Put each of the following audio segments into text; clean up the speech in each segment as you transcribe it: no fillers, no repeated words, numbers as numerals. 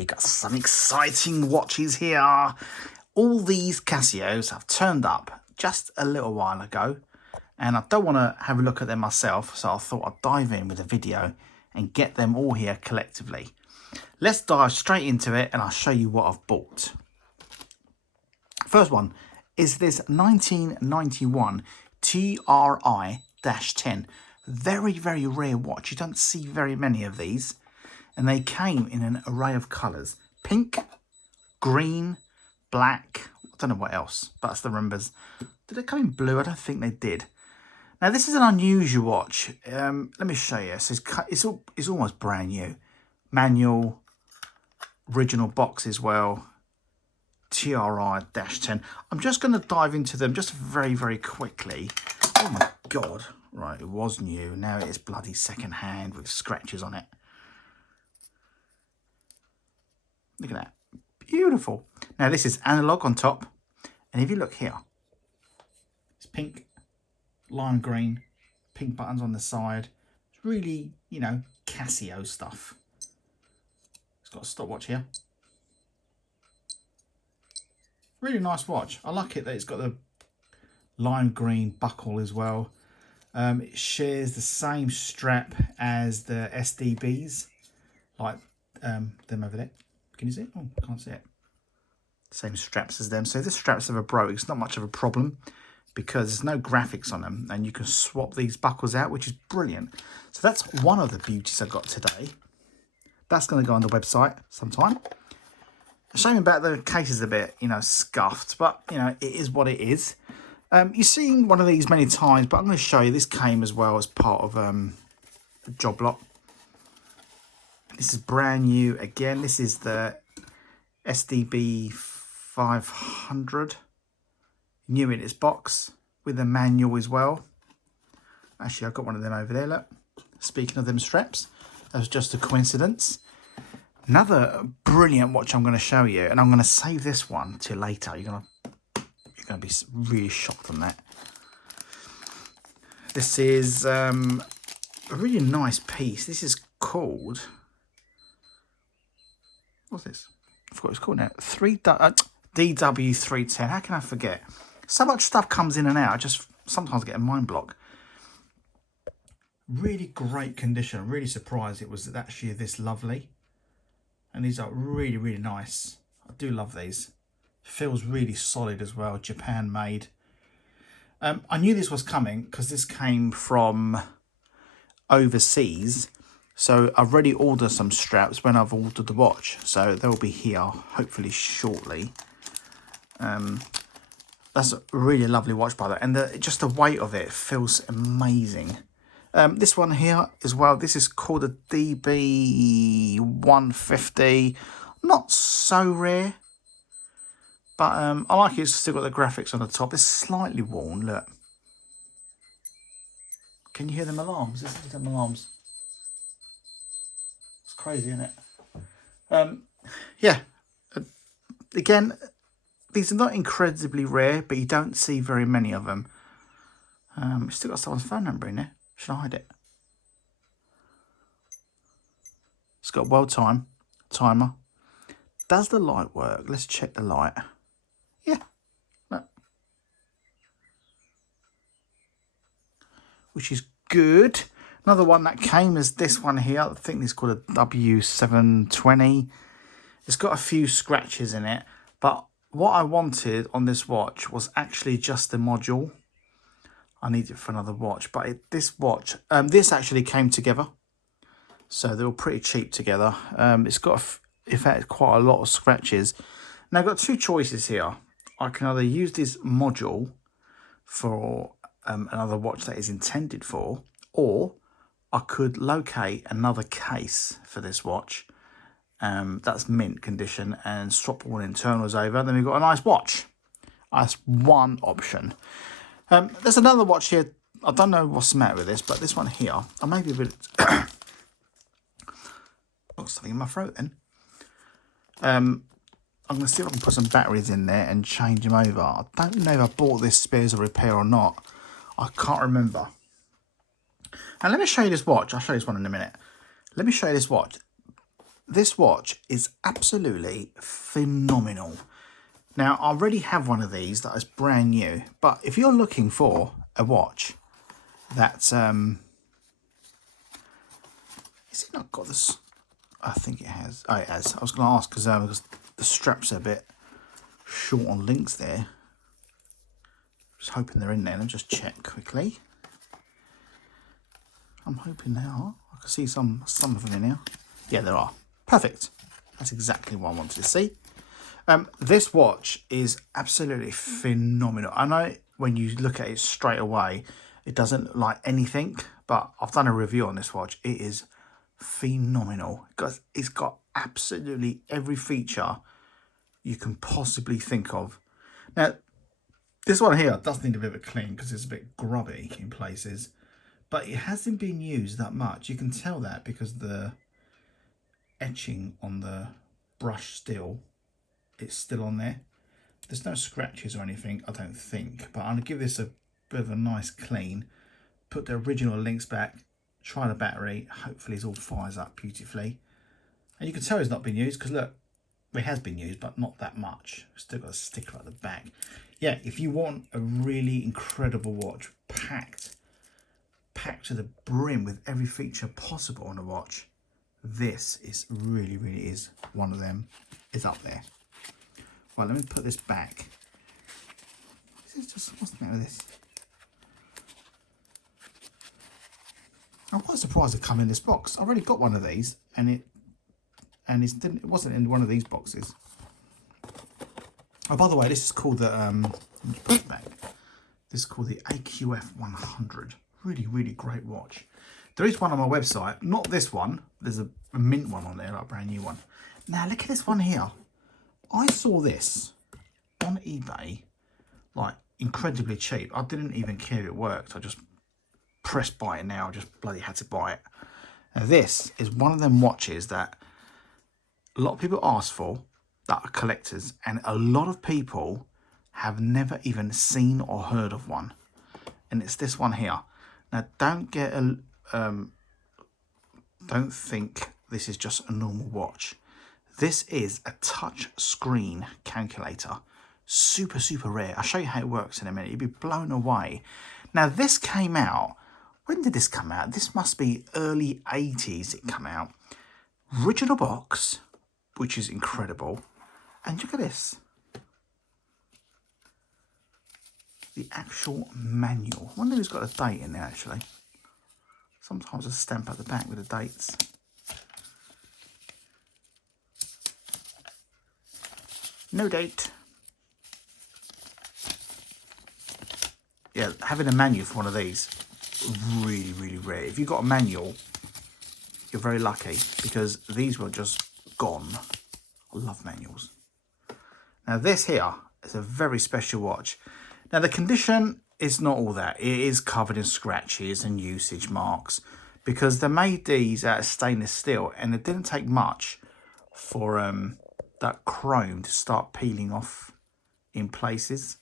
We got some exciting watches here. All these Casios have turned up just a little while ago, and I don't want to have a look at them myself, so I thought I'd dive in with a video and get them all here collectively. Let's dive straight into it and I'll show you what I've bought. First one is this 1991 Tri-10. Very, very rare watch. You don't see very many of these. And they came in an array of colours. Pink, green, black, I don't know what else, but that's the members. Did they come in blue? I don't think they did. Now this is an unusual watch. Let me show you. So it's almost brand new. Manual, original box as well. Tri-10. I'm just going to dive into them just very, very quickly. Oh my God. Right, it was new. Now it is bloody second hand with scratches on it. Look at that. Beautiful. Now this is analog on top. And if you look here, it's pink, lime green, pink buttons on the side. It's really, you know, Casio stuff. It's got a stopwatch here. Really nice watch. I like it that it's got the lime green buckle as well. It shares the same strap as the SDBs, like them over there. Can you see it? Oh, I can't see it. Same straps as them. So if the straps ever broke, it's not much of a problem because there's no graphics on them and you can swap these buckles out, which is brilliant. So that's one of the beauties I got today. That's going to go on the website sometime. Shame about the case is a bit, you know, scuffed, but, you know, it is what it is. You've seen one of these many times, but I'm going to show you. This came as well as part of a joblot. This is brand new. Again, this is the SDB 500. New in its box with a manual as well. Actually, I've got one of them over there, look. Speaking of them straps, that was just a coincidence. Another brilliant watch I'm going to show you, and I'm going to save this one till later. You're going to be really shocked on that. This is a really nice piece. This is called, what's this? I forgot what it's called now. DW310. How can I forget? So much stuff comes in and out. I just sometimes get a mind block. Really great condition. I'm really surprised it was actually this lovely. And these are really, really nice. I do love these. Feels really solid as well. Japan made. I knew this was coming because this came from overseas. So I've already ordered some straps when I've ordered the watch. So they'll be here hopefully shortly. That's a really lovely watch by the way. And just the weight of it feels amazing. This one here as well. This is called a DB150. Not so rare. But I like it. It's still got the graphics on the top. It's slightly worn. Look. Can you hear them alarms? Listen to them alarms. It's crazy, isn't it? Yeah. Again, these are not incredibly rare, but you don't see very many of them. It's still got someone's phone number in there. Should I hide it? It's got a world timer. Does the light work? Let's check the light. Yeah. No. Which is good. Another one that came is this one here. I think this is called a W720. It's got a few scratches in it. But what I wanted on this watch was actually just the module. I need it for another watch. But this watch, this actually came together. So they were pretty cheap together. It's got, in fact, quite a lot of scratches. Now I've got two choices here. I can either use this module for another watch that is intended for, or I could locate another case for this watch that's mint condition and swap all internals over. Then we've got a nice watch. That's one option. There's another watch here. I don't know what's the matter with this, but this one here, I may be a bit... got something in my throat then. I'm going to see if I can put some batteries in there and change them over. I don't know if I bought this spares or repair or not. I can't remember. And let me show you this watch. I'll show you this one in a minute. Let me show you this watch. this watch is absolutely phenomenal. Now, I already have one of these that is brand new, but if you're looking for a watch that's, is it not got this? I think it has. Oh, it has. I was going to ask because the straps are a bit short on links there. Just hoping they're in there. Let me just check quickly. I'm hoping they are. I can see some of them in here. Yeah, there are. Perfect. That's exactly what I wanted to see. This watch is absolutely phenomenal. I know when you look at it straight away, it doesn't look like anything, but I've done a review on this watch. It is phenomenal because it's got absolutely every feature you can possibly think of. Now, this one here does need a bit of a clean because it's a bit grubby in places, but it hasn't been used that much. You can tell that because the etching on the brush steel, it's still on there. There's no scratches or anything, I don't think, but I'm going to give this a bit of a nice clean, put the original links back, try the battery, hopefully it all fires up beautifully. And you can tell it's not been used because look, it has been used, but not that much. Still got a sticker at the back. Yeah, if you want a really incredible watch, packed to the brim with every feature possible on a watch, this is really is one of them, is up there. Well, let me put this back. This is just, what's the matter with this? I'm quite surprised it come in this box. I've already got one of these, and it wasn't in one of these boxes. Oh, by the way, this is called the let me put it back. This is called the AQF 100. Really great watch. There is one on my website, not this one. There's a mint one on there, like a brand new one. Now look at this one here. I saw this on eBay, like incredibly cheap. I didn't even care it worked. I just pressed buy it now. I just bloody had to buy it. Now this is one of them watches that a lot of people ask for, that are collectors, and a lot of people have never even seen or heard of one. And it's this one here. Now don't think this is just a normal watch. This is a touch screen calculator. Super rare. I'll show you how it works in a minute. You'll be blown away. Now this came out, when did this come out? This must be early 80s it came out. Original box, which is incredible. And look at this. The actual manual. I wonder who's got a date in there actually. Sometimes a stamp at the back with the dates. No date. Yeah, having a manual for one of these, really rare. If you've got a manual, you're very lucky because these were just gone. I love manuals. Now this here is a very special watch. Now the condition is not all that. It is covered in scratches and usage marks because they made these out of stainless steel and it didn't take much for that chrome to start peeling off in places.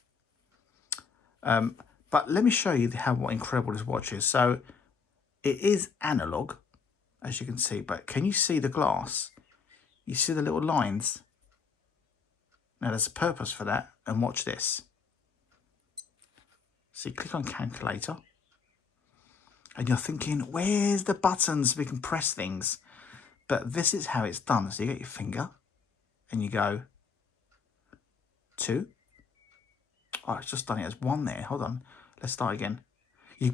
But let me show you what incredible this watch is. So it is analog, as you can see, but can you see the glass? You see the little lines? Now there's a purpose for that, and watch this. So you click on calculator, and you're thinking, where's the buttons so we can press things? But this is how it's done. So you get your finger, and you go 2. Oh, it's just done it as 1 there. Hold on. Let's start again.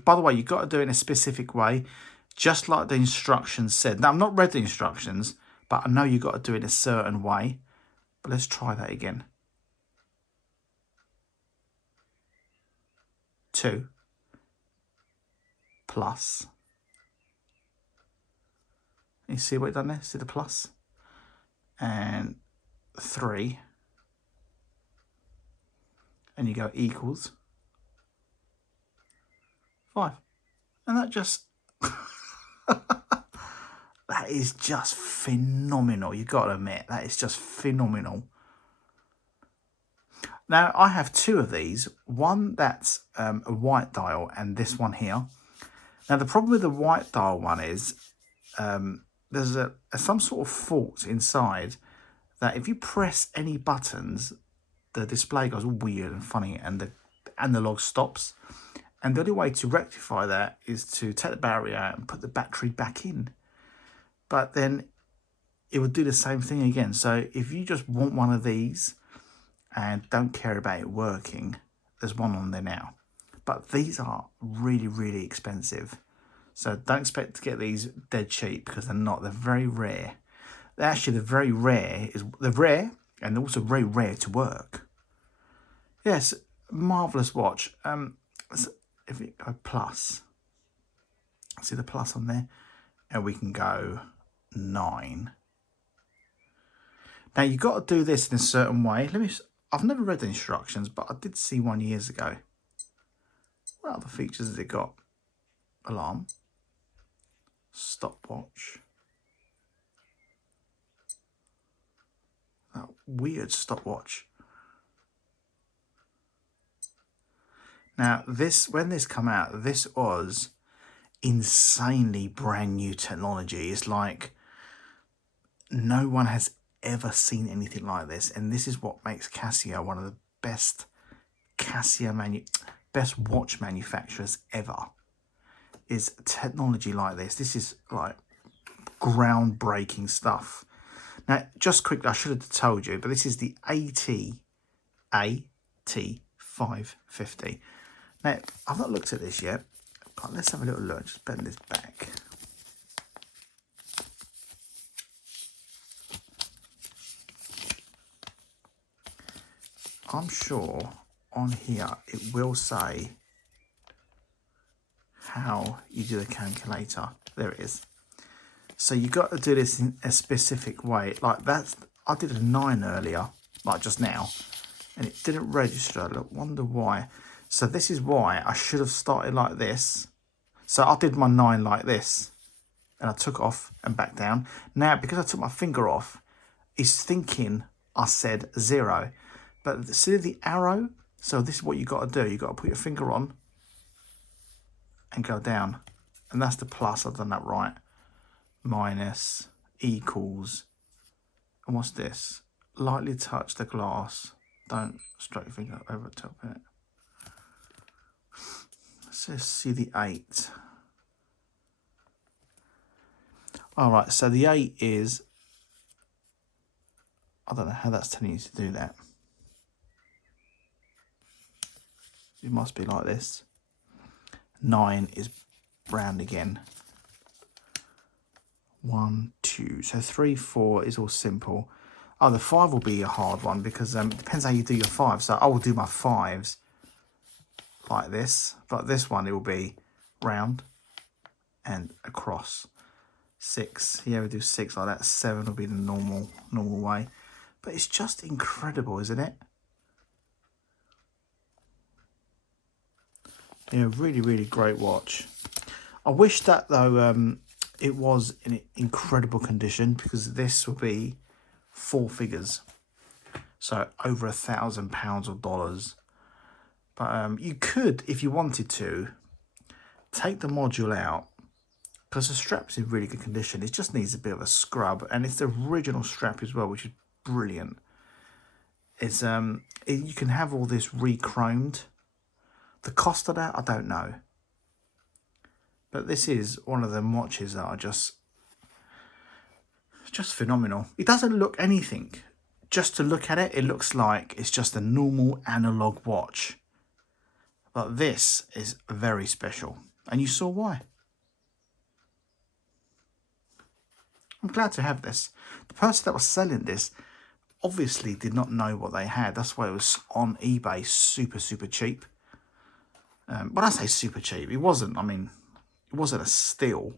By the way, you've got to do it in a specific way, just like the instructions said. Now, I've not read the instructions, but I know you've got to do it a certain way. But let's try that again. 2 plus. You see what it done there? See the plus? And 3. And you go equals 5. And that just... that is just phenomenal. You've got to admit, that is just phenomenal. Now, I have 2 of these. One that's a white dial and this one here. Now, the problem with the white dial one is there's some sort of fault inside that if you press any buttons, the display goes all weird and funny and the analog stops. And the only way to rectify that is to take the battery out and put the battery back in. But then it would do the same thing again. So if you just want one of these and don't care about it working, there's one on there now. But these are really, really expensive. So don't expect to get these dead cheap because they're not. They're very rare. They're very rare. They're rare and they're also very rare to work. Yes, marvellous watch. If we go plus, see the plus on there, and we can go 9. Now you've got to do this in a certain way. I've never read the instructions, but I did see one years ago. What other features has it got? Alarm, stopwatch, that weird stopwatch. Now when this came out, this was insanely brand new technology. It's like no one has ever seen anything like this, and this is what makes Casio one of the best best watch manufacturers ever, is technology like this. This is like groundbreaking stuff. Now just quickly, I should have told you, but this is the AT550. Now I've not looked at this yet, but let's have a little look. Just bend this back. I'm sure on here it will say how you do a calculator. There it is. So you got to do this in a specific way. Like that, I did a 9 earlier, like just now, and it didn't register. I wonder why. So this is why I should have started like this. So I did my 9 like this, and I took it off and back down. Now, because I took my finger off, it's thinking I said 0. But see the arrow? So this is what you got to do. You got to put your finger on and go down. And that's the plus. I've done that right. Minus, equals. And what's this? Lightly touch the glass. Don't straight your finger over the top of it. Let's just see the 8. All right, so the 8 is, I don't know how that's telling you to do that. It must be like this. 9 is round again. 1, 2. So 3, 4 is all simple. Oh, the 5 will be a hard one because it depends how you do your 5. So I will do my 5s like this, but this one it will be round and across. 6. Yeah, we do 6 like that. 7 will be the normal way. But it's just incredible, isn't it? Yeah, really, really great watch. I wish that though it was in incredible condition, because this will be 4 figures, so over £1,000 or dollars. But you could, if you wanted to, take the module out, because the strap's in really good condition. It just needs a bit of a scrub, and it's the original strap as well, which is brilliant. It's you can have all this re-chromed. The cost of that, I don't know. But this is one of them watches that are just phenomenal. It doesn't look anything. Just to look at it, it looks like it's just a normal analog watch. But this is very special. And you saw why. I'm glad to have this. The person that was selling this obviously did not know what they had. That's why it was on eBay super, super cheap. When I say super cheap, it wasn't. I mean, it wasn't a steal,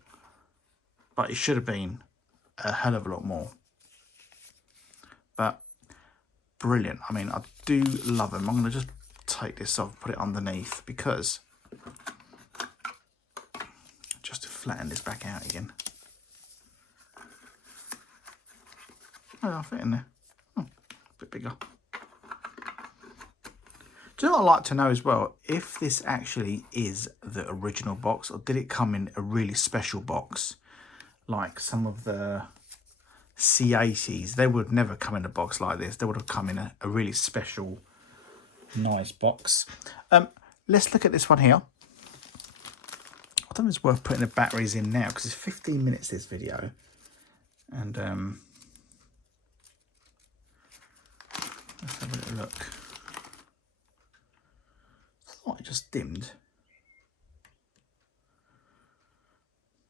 but it should have been a hell of a lot more. But brilliant. I mean, I do love them. I'm going to just take this off, put it underneath, because just to flatten this back out again. Oh, I'll fit in there. Oh, a bit bigger. Do you know what I'd like to know as well? If this actually is the original box, or did it come in a really special box? like some of the C80s, they would never come in a box like this. They would have come in a really special, nice box. Let's look at this one here. I don't know if it's worth putting the batteries in now because it's 15 minutes this video. And let's have a little look. I thought it just dimmed.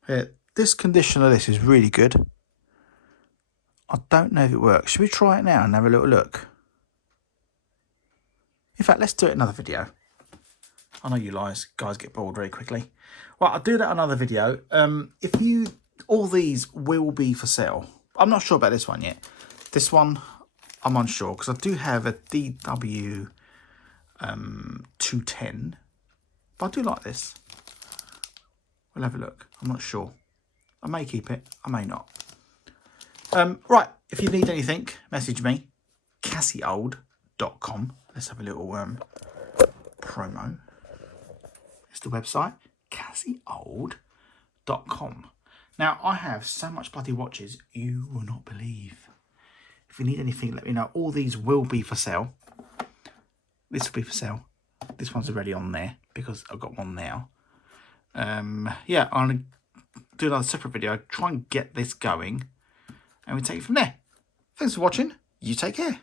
Yeah, this condition of this is really good. I don't know if it works. Should we try it now and have a little look? In fact, let's do it another video. I know you guys get bored very quickly. Well, I'll do that another video. All these will be for sale. I'm not sure about this one yet. This one, I'm unsure because I do have a DW 210. But I do like this. We'll have a look. I'm not sure. I may keep it. I may not. Right. If you need anything, message me. Casio.com. Let's have a little promo. It's the website. Casio.com. Now, I have so much bloody watches you will not believe. If you need anything, let me know. All these will be for sale. This will be for sale. This one's already on there because I've got one now. Yeah, I'm going to do another separate video. Try and get this going. And we take it from there. Thanks for watching. You take care.